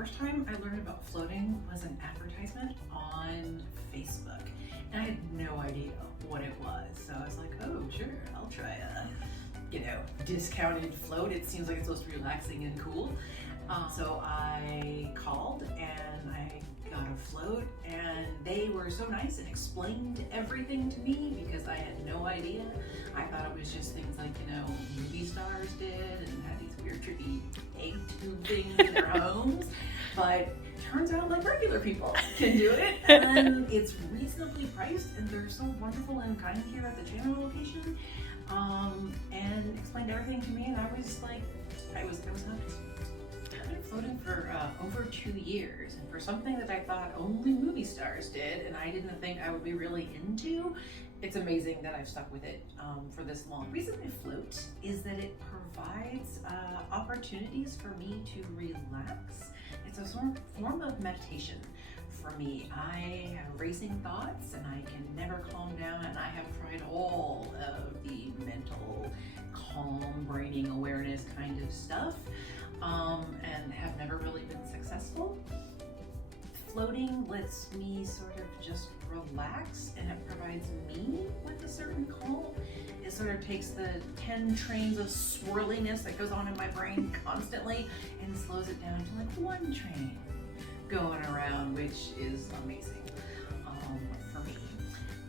first time I learned about floating was an advertisement on Facebook. And I had no idea what it was. So I was like, oh, sure, I'll try a, discounted float. It seems like it's supposed to be relaxing and cool. So I called and I got a float, and they were so nice and explained everything to me because I had no idea. I thought it was just things like, movie stars did and had these weird trippy egg tube things in their homes. But turns out like regular people can do it, and it's reasonably priced, and they're so wonderful and kind here at the Chandler location, and explained everything to me, and I was hooked. I've been floating for over 2 years, and for something that I thought only movie stars did and I didn't think I would be really into, it's amazing that I've stuck with it for this long. The reason I float is that it provides opportunities for me to relax. It's a form of meditation for me. I have racing thoughts and I can never calm down, and I have tried all of the mental calm, braining awareness kind of stuff, and have never really been successful. Floating lets me sort of just relax, and it provides me with a certain calm. It sort of takes the 10 trains of swirliness that goes on in my brain constantly and slows it down to like one train going around, which is amazing for me.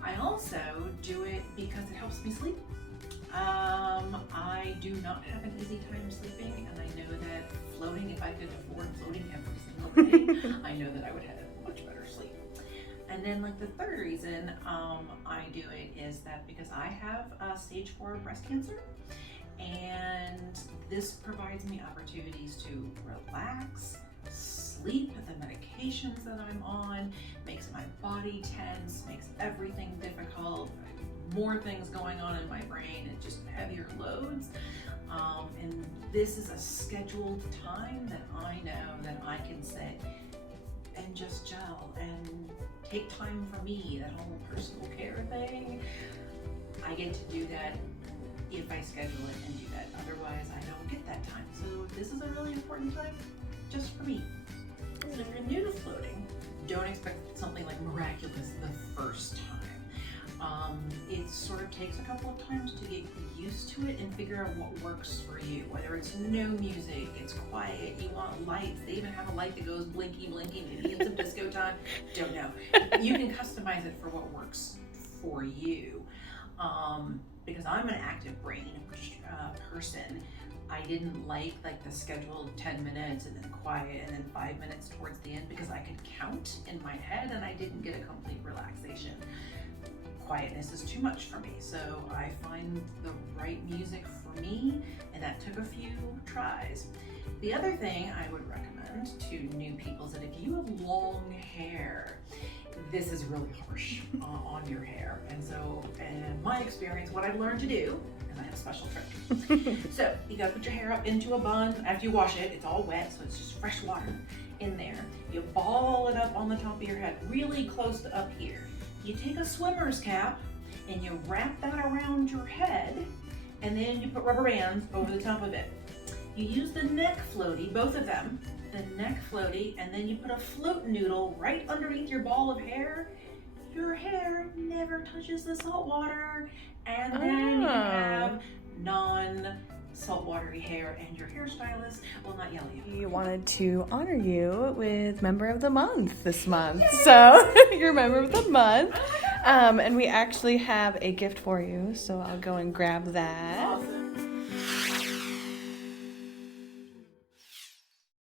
I also do it because it helps me sleep. I do not have an easy time sleeping, and I know that floating, if I could afford floating every single day, I know that I would have much better sleep. And then like the third reason I do it is that because I have stage 4 breast cancer, and this provides me opportunities to relax, sleep, the medications that I'm on, makes my body tense, makes everything difficult, more things going on in my brain, and just heavier loads. And this is a scheduled time that I know that I can sit and just gel and take time for me, that whole personal care thing. I get to do that if I schedule it and do that. Otherwise, I don't get that time. So this is a really important time just for me. So if you're new to floating, don't expect something like miraculous the first time. It sort of takes a couple of times to get used to it and figure out what works for you. Whether it's no music, it's quiet, you want lights. They even have a light that goes blinky, blinky, maybe it's some disco time. Don't know. You can customize it for what works for you. Because I'm an active brain person, I didn't like the scheduled 10 minutes and then quiet and then 5 minutes towards the end, because I could count in my head and I didn't get a complete relaxation. Quietness is too much for me, so I find the right music for me, and that took a few tries. The other thing I would recommend to new people is that if you have long hair, this is really harsh on your hair. And so, in my experience, what I've learned to do, and I have a special trick. So you gotta put your hair up into a bun. After you wash it, it's all wet, so it's just fresh water in there. You ball it up on the top of your head, really close to up here. You take a swimmer's cap and you wrap that around your head, and then you put rubber bands over the top of it. You use the neck floaty, both of them, the neck floaty, and then you put a float noodle right underneath your ball of hair. Your hair never touches the salt water, and then you have non-saltwatery hair, and your hairstylist will not yell at you. We wanted to honor you with Member of the Month this month. Yay! So you're Member of the Month. And we actually have a gift for you, so I'll go and grab that. Awesome.